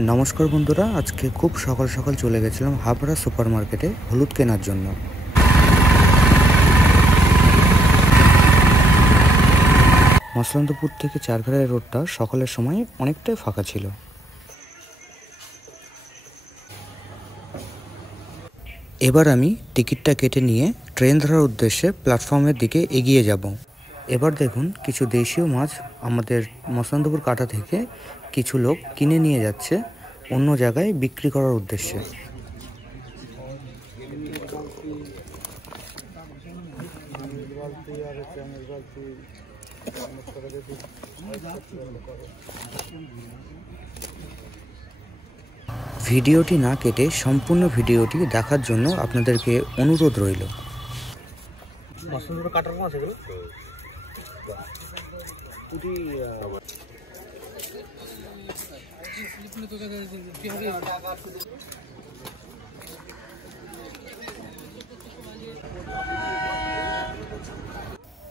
নমস্কার বন্ধুরা, আজকে খুব সকাল সকাল চলে গেছিলাম হাবড়া সুপার মার্কেটে হলুদ কেনার জন্য। মসলন্দপুর থেকে চারঘাড়াই রোডটা সকালের সময় অনেকটাই ফাঁকা ছিল। এবার আমি টিকিটটা কেটে নিয়ে ট্রেন ধরার উদ্দেশ্যে প্ল্যাটফর্মের দিকে এগিয়ে যাব। এবার দেখুন, কিছু দেশীয় মাছ আমাদের মসলন্দপুর কাটা থেকে কিছু লোক কিনে নিয়ে যাচ্ছে অন্য জায়গায় বিক্রি করার উদ্দেশ্যে। ভিডিওটি না কেটে সম্পূর্ণ ভিডিওটি দেখার জন্য আপনাদেরকে অনুরোধ রইল।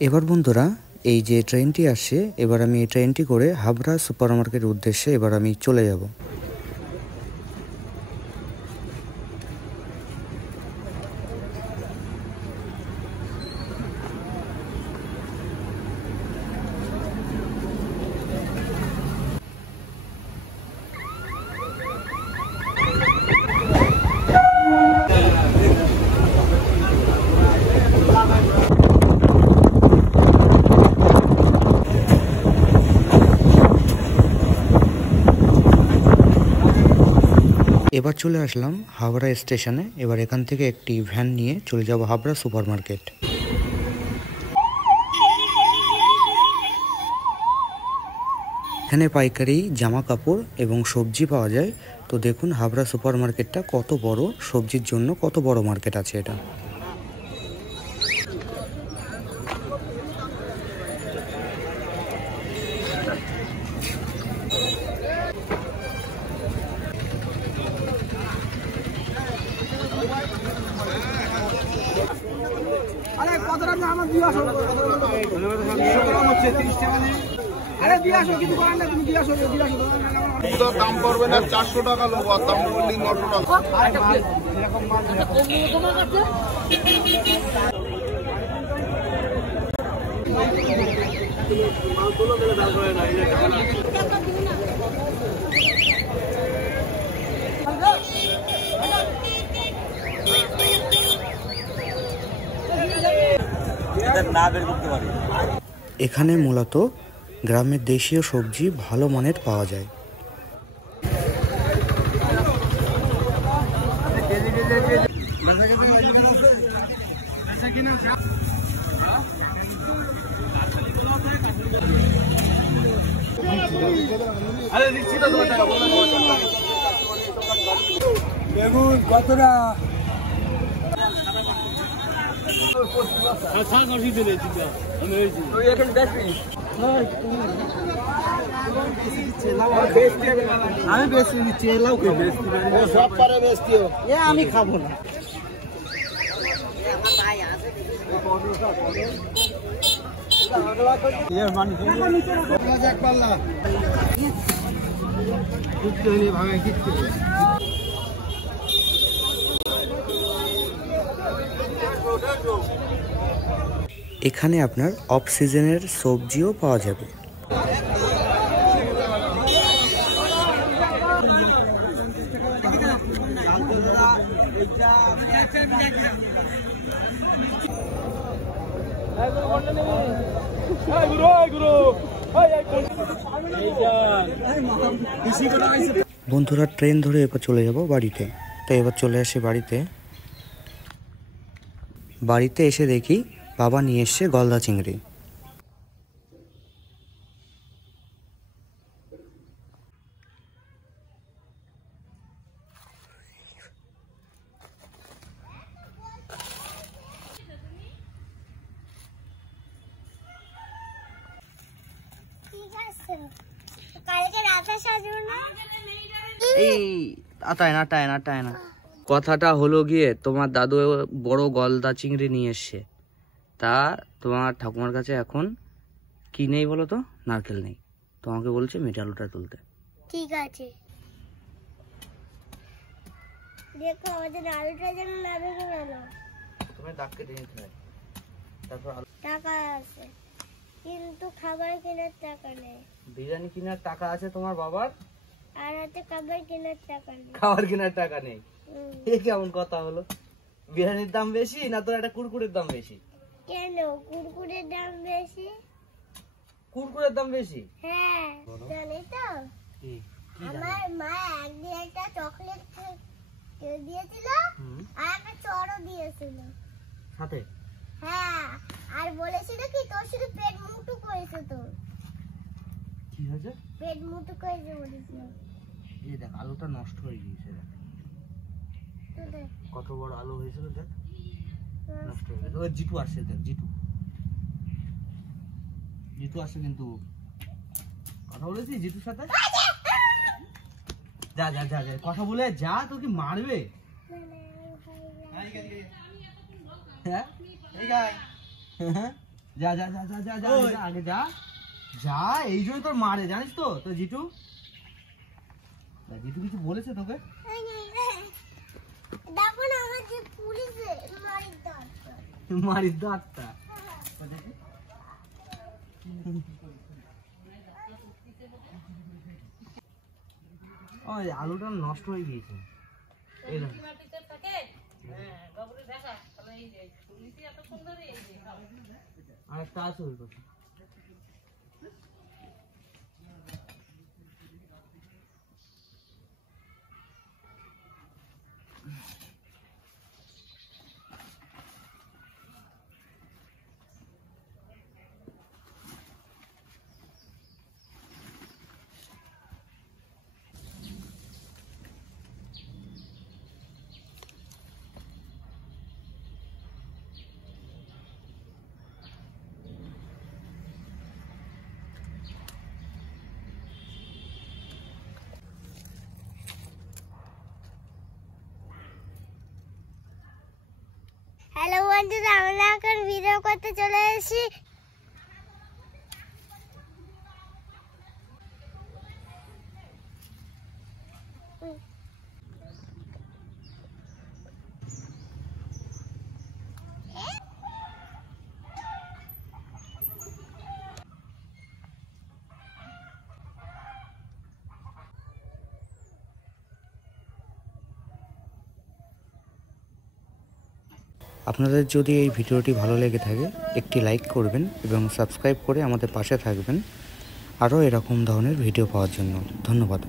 এবার বন্ধুরা, এই যে ট্রেনটি আসছে, এবার আমি এই ট্রেনটি করে হাবড়া সুপার মার্কেটের উদ্দেশ্যে এবার আমি চলে যাব। এবার চলে আসলাম হাবড়া স্টেশনে। এবার এখান থেকে একটি ভ্যান নিয়ে চলে যাব হাবড়া সুপার মার্কেট। এখানে পাইকারি জামা কাপড় এবং সবজি পাওয়া যায়। তো দেখুন হাবড়া সুপার মার্কেটটা কত বড়, সবজির জন্য কত বড় মার্কেট আছে এটা। দাম পড়বে না 400 টাকা, লোক দাম পড়লে 900 টাকা। এখানে মূলত গ্রামের দেশীয় সবজি ভালো মানের পাওয়া যায়। বেগুন কতটা? আমি বেশি নিচ্ছি, আমি খাবো না। এখানে আপনার অফ সিজনের সবজিও পাওয়া যাবে। বন্ধুরা, ট্রেন ধরে এবার চলে যাব বাড়িতে। তো এবার চলে আসি বাড়িতে। বাড়িতে এসে দেখি বাবা নিয়ে এসছে গলদা চিংড়ি। কথাটা হলো গিয়ে, তোমার দাদু বড় গলদা চিংড়ি নিয়ে এসছে। তা তোমার ঠাকুমার কাছে এখন কি নেই বলো তো? নারকেল নেই। তোমাকে বলছে মিঠা আলুটা তুলতে। ঠিক আছে। দেখো আমাদের আলুটা যেন না ভেঙে গেল। তুমি দাগ কেটে নিতে হয়, তারপর টাকা আছে কিন্তু খাবার কেনার টাকা নেই। বিরিয়ানি কেনার টাকা আছে তোমার বাবার, আর হাতে খাবার কেনার টাকা নেই। খাবার কেনার টাকা নেই। এ কেমন কথা হলো? বিরিয়ানির দাম বেশি না তোর একটা কুরকুরের দাম বেশি? কেন কুরকুরের দাম বেশি? কুরকুরের দাম বেশি? হ্যাঁ জানি তো। আমার মা একদিন একটা চকলেট দিয়েছিল আর একটা চড়ও দিয়েছিল সাথে। হ্যাঁ আর বলেছিল কি তোর শুধু পেট মুটু করেছে, তোর কি হয়েছে? পেট মুটু করেছে বলেছিল। এই দেখ আলুটা নষ্ট হয়ে গিয়েছে, দেখ তো দেখ কত বড় আলু হয়েছিল, দেখ নষ্ট হয়ে গেছে। ওই জিটু আসছে, দেখ জিটু আসছে কিন্তু কথা বলেছি জিতুর সাথে। যা যা যা যা কথা বলে যা, তোকে মারবে। হ্যাঁ যা যা যা যা যা যা আগে যা যা, এই জন্য তোর মারে জানিস তো তোর জিটু। জিটু কিছু বলেছে তোকে? দেখো না আমার যে পুলিশে মারির দাঁতটা ওই আলুটা নষ্ট হয়ে গিয়েছে। আরেকটা আছে ওই কথা। হ্যালো বন্ধুরা, আমরা এখন ভিডিও করতে চলে এসেছি। আপনাদের যদি এই ভিডিওটি ভালো লেগে থাকে একটি লাইক করবেন এবং সাবস্ক্রাইব করে আমাদের পাশে থাকবেন আরও এরকম ধরনের ভিডিও পাওয়ার জন্য। ধন্যবাদ।